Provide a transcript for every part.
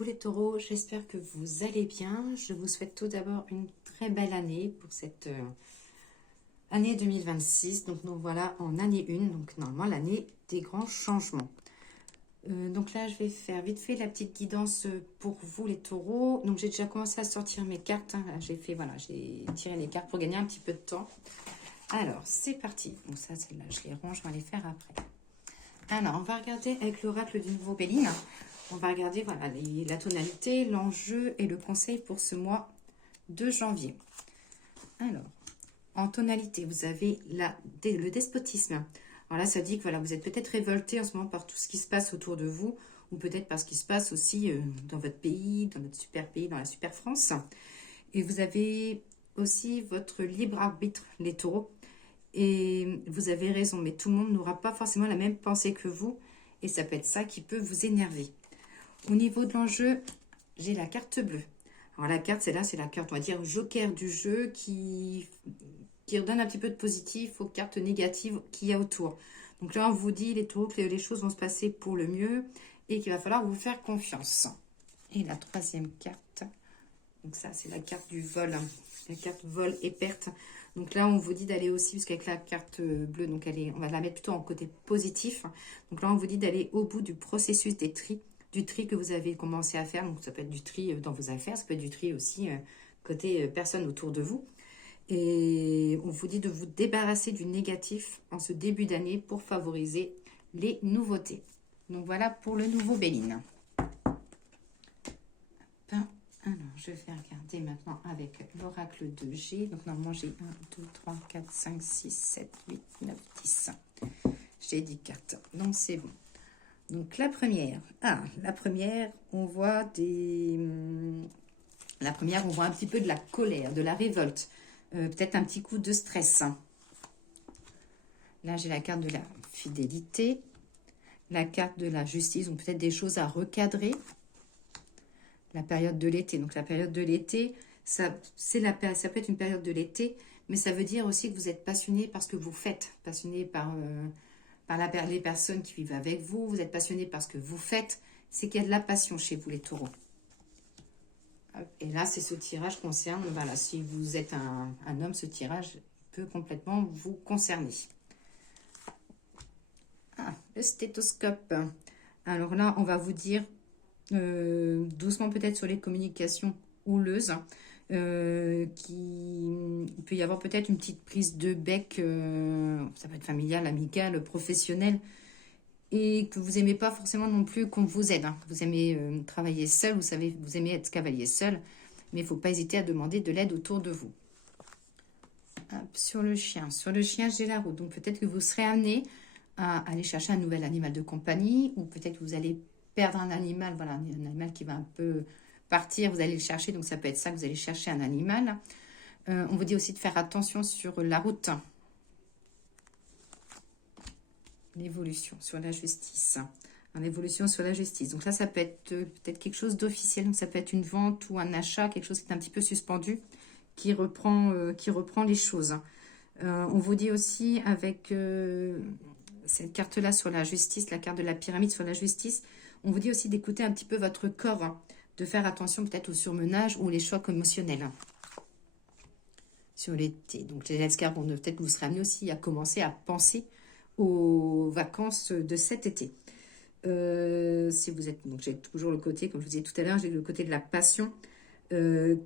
Coucou les taureaux, j'espère que vous allez bien. Je vous souhaite tout d'abord une très belle année pour cette année 2026. Donc nous voilà en année 1, donc normalement l'année des grands changements. Donc là je vais faire vite fait la petite guidance pour vous les taureaux. Donc j'ai déjà commencé à sortir mes cartes. J'ai tiré les cartes pour gagner un petit peu de temps. Alors c'est parti. Donc ça celle-là je les range, on va les faire après. Alors on va regarder avec l'oracle du nouveau Béline. On va regarder voilà, la tonalité, l'enjeu et le conseil pour ce mois de janvier. Alors, en tonalité, vous avez le despotisme. Alors là, ça dit que voilà, vous êtes peut-être révolté en ce moment par tout ce qui se passe autour de vous, ou peut-être par ce qui se passe aussi dans votre pays, dans notre super pays, dans la super France. Et vous avez aussi votre libre arbitre, les taureaux. Et vous avez raison, mais tout le monde n'aura pas forcément la même pensée que vous. Et ça peut être ça qui peut vous énerver. Au niveau de l'enjeu, j'ai la carte bleue. Alors la carte, c'est la carte, on va dire, joker du jeu qui redonne un petit peu de positif aux cartes négatives qu'il y a autour. Donc là, on vous dit, les taureaux, que les choses vont se passer pour le mieux et qu'il va falloir vous faire confiance. Et la troisième carte, donc ça, c'est la carte du vol. La carte vol et perte. Donc là, on vous dit d'aller aussi, parce qu'avec la carte bleue, donc on va la mettre plutôt en côté positif. Donc là, on vous dit d'aller au bout du processus du tri que vous avez commencé à faire. Donc ça peut être du tri dans vos affaires, ça peut être du tri aussi côté personnes autour de vous. Et on vous dit de vous débarrasser du négatif en ce début d'année pour favoriser les nouveautés. Donc voilà pour le nouveau Béline. Alors, je vais regarder maintenant avec l'oracle de G. Donc, normalement, j'ai 1, 2, 3, 4, 5, 6, 7, 8, 9, 10. J'ai 10 cartes. Donc, c'est bon. Donc, la première. La première, on voit La première, on voit un petit peu de la colère, de la révolte. Peut-être un petit coup de stress. Là, j'ai la carte de la fidélité. La carte de la justice. Donc, peut-être des choses à recadrer. La période de l'été. Donc la période de l'été, ça peut être une période de l'été, mais ça veut dire aussi que vous êtes passionné par ce que vous faites, passionné par les personnes qui vivent avec vous, vous êtes passionné par ce que vous faites, c'est qu'il y a de la passion chez vous les taureaux. Et là, c'est ce tirage concerne, voilà, si vous êtes un homme, ce tirage peut complètement vous concerner. Le stéthoscope. Alors là, on va vous dire doucement peut-être sur les communications houleuses, il peut y avoir peut-être une petite prise de bec, ça peut être familial, amical, professionnel, et que vous aimez pas forcément non plus qu'on vous aide. Vous aimez travailler seul, vous aimez être cavalier seul, mais il ne faut pas hésiter à demander de l'aide autour de vous. Sur le chien, j'ai la roue, donc peut-être que vous serez amené à aller chercher un nouvel animal de compagnie, ou peut-être que vous allez perdre un animal, voilà, un animal qui va un peu partir, vous allez le chercher, donc ça peut être ça, que vous allez chercher un animal. On vous dit aussi de faire attention sur la route. L'évolution sur la justice. L'évolution sur la justice. Donc là, ça peut être peut-être quelque chose d'officiel, donc ça peut être une vente ou un achat, quelque chose qui est un petit peu suspendu, qui reprend les choses. On vous dit aussi avec cette carte-là sur la justice, la carte de la pyramide sur la justice, on vous dit aussi d'écouter un petit peu votre corps, de faire attention peut-être au surmenage ou les chocs émotionnels. Sur l'été, donc les escargots, peut-être que vous serez amené aussi à commencer à penser aux vacances de cet été. Si vous êtes, donc j'ai toujours le côté, comme je vous disais tout à l'heure, j'ai le côté de la passion.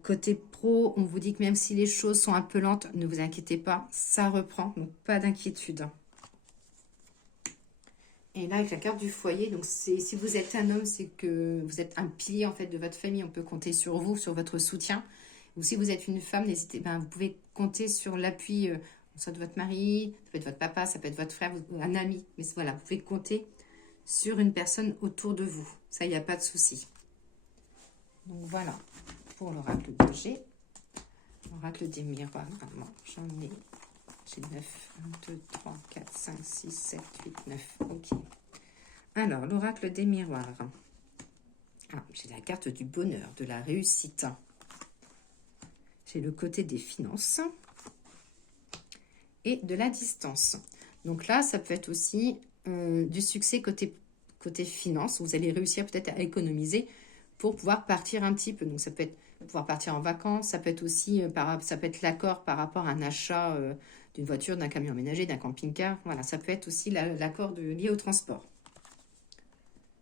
Côté pro, on vous dit que même si les choses sont un peu lentes, ne vous inquiétez pas, ça reprend, donc pas d'inquiétude. Et là, avec la carte du foyer, donc si vous êtes un homme, c'est que vous êtes un pilier en fait de votre famille. On peut compter sur vous, sur votre soutien. Ou si vous êtes une femme, vous pouvez compter sur l'appui, soit de votre mari, ça peut être votre papa, ça peut être votre frère, un ami. Mais voilà, vous pouvez compter sur une personne autour de vous. Ça, il n'y a pas de souci. Donc voilà pour l'oracle de G. L'oracle des miroirs. J'ai 9, 1, 2, 3, 4, 5, 6, 7, 8, 9. Ok. Alors, l'oracle des miroirs. J'ai la carte du bonheur, de la réussite. J'ai le côté des finances et de la distance. Donc là, ça peut être aussi du succès côté finance. Vous allez réussir peut-être à économiser pour pouvoir partir un petit peu. Donc, ça peut être pouvoir partir en vacances, ça peut être aussi ça peut être l'accord par rapport à un achat d'une voiture, d'un camion aménagé, d'un camping-car. Voilà, ça peut être aussi l'accord lié au transport.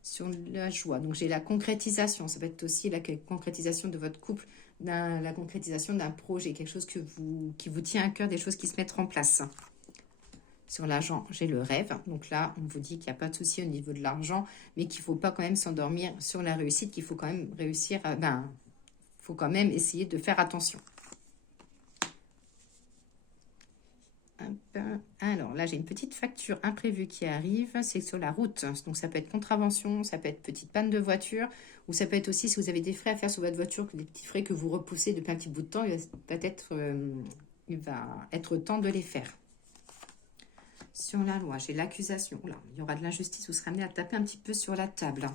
Sur la joie, donc j'ai la concrétisation, ça peut être aussi la concrétisation de votre couple, la concrétisation d'un projet, quelque chose qui vous tient à cœur, des choses qui se mettent en place. Sur l'argent, j'ai le rêve, donc là on vous dit qu'il n'y a pas de souci au niveau de l'argent, mais qu'il ne faut pas quand même s'endormir sur la réussite, qu'il faut quand même réussir, faut quand même essayer de faire attention. Alors là, j'ai une petite facture imprévue qui arrive, c'est sur la route. Donc ça peut être contravention, ça peut être petite panne de voiture, ou ça peut être aussi si vous avez des frais à faire sur votre voiture, des petits frais que vous repoussez depuis un petit bout de temps, il va être temps de les faire. Sur la loi, j'ai l'accusation. Là, il y aura de l'injustice, vous serez amené à taper un petit peu sur la table.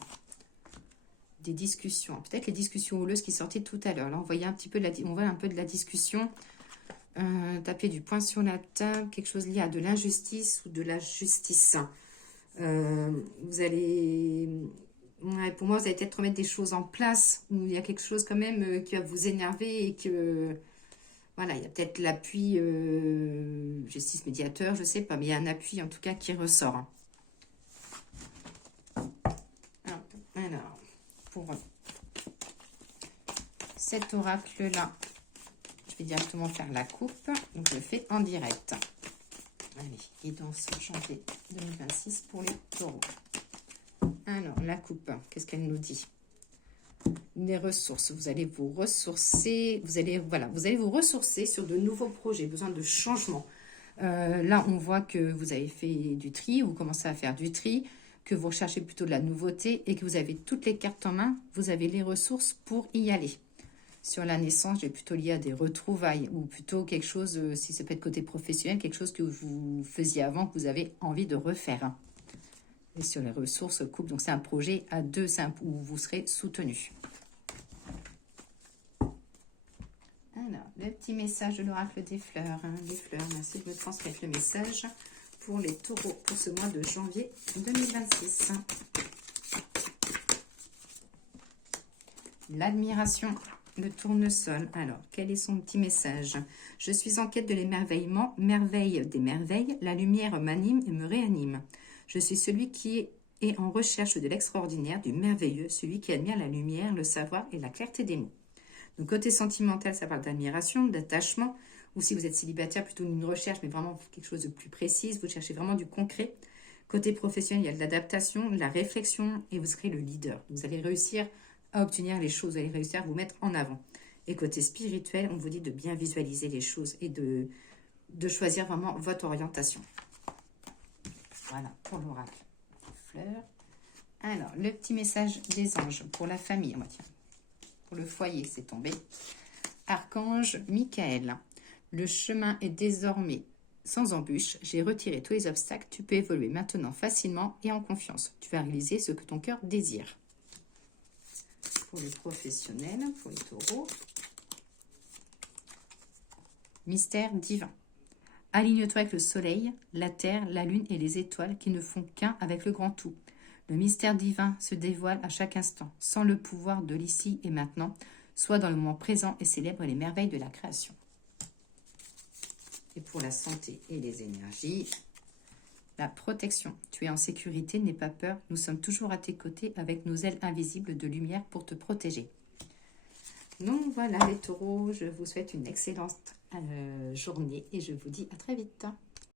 Des discussions, peut-être les discussions houleuses qui sortaient tout à l'heure. Là, on voit un peu de la discussion. Taper du poing sur la table, quelque chose lié à de l'injustice ou de la justice. Vous allez, pour moi, vous allez peut-être remettre des choses en place où il y a quelque chose quand même qui va vous énerver et que, voilà, il y a peut-être l'appui justice médiateur, je sais pas, mais il y a un appui en tout cas qui ressort. Alors, pour cet oracle-là, je vais directement faire la coupe, donc je le fais en direct. Allez, guidance janvier 2026 pour les taureaux. Alors, la coupe, qu'est-ce qu'elle nous dit? Des ressources, vous allez vous ressourcer, vous allez vous ressourcer sur de nouveaux projets, besoin de changement. Là, on voit que vous avez fait du tri, vous commencez à faire du tri, que vous recherchez plutôt de la nouveauté et que vous avez toutes les cartes en main, vous avez les ressources pour y aller. Sur la naissance, j'ai plutôt lié à des retrouvailles ou plutôt quelque chose, si ça peut être côté professionnel, quelque chose que vous faisiez avant, que vous avez envie de refaire. Et sur les ressources couple, donc c'est un projet à deux où vous serez soutenu. Alors, le petit message de l'oracle des fleurs. Les fleurs, merci de me transmettre le message pour les taureaux pour ce mois de janvier 2026. L'admiration. Le tournesol. Alors, quel est son petit message? Je suis en quête de l'émerveillement, merveille des merveilles. La lumière m'anime et me réanime. Je suis celui qui est en recherche de l'extraordinaire, du merveilleux, celui qui admire la lumière, le savoir et la clarté des mots. Donc, côté sentimental, ça parle d'admiration, d'attachement. Ou si vous êtes célibataire, plutôt une recherche, mais vraiment quelque chose de plus précis. Vous cherchez vraiment du concret. Côté professionnel, il y a de l'adaptation, de la réflexion et vous serez le leader. Vous allez réussir à obtenir les choses, vous allez réussir à vous mettre en avant. Et côté spirituel, on vous dit de bien visualiser les choses et de choisir vraiment votre orientation. Voilà, pour l'oracle. Fleurs. Alors, le petit message des anges pour la famille. Tiens, pour le foyer, c'est tombé. Archange Michael. Le chemin est désormais sans embûche. J'ai retiré tous les obstacles. Tu peux évoluer maintenant facilement et en confiance. Tu vas réaliser ce que ton cœur désire. Pour les professionnels, pour les taureaux. Mystère divin. Aligne-toi avec le soleil, la terre, la lune et les étoiles qui ne font qu'un avec le grand tout. Le mystère divin se dévoile à chaque instant, sans le pouvoir de l'ici et maintenant. Sois dans le moment présent et célèbre les merveilles de la création. Et pour la santé et les énergies, la protection. Tu es en sécurité, n'aie pas peur. Nous sommes toujours à tes côtés avec nos ailes invisibles de lumière pour te protéger. Donc voilà les taureaux, je vous souhaite une excellente journée et je vous dis à très vite.